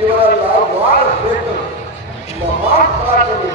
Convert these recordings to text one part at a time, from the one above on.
ಇವರೆಲ್ಲ ಬಹಳ ಶ್ರೇಷ್ಠರು ಮಹಾನ್ ಪರಾಕ್ರಮಿ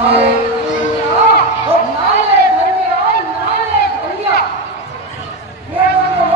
Amém.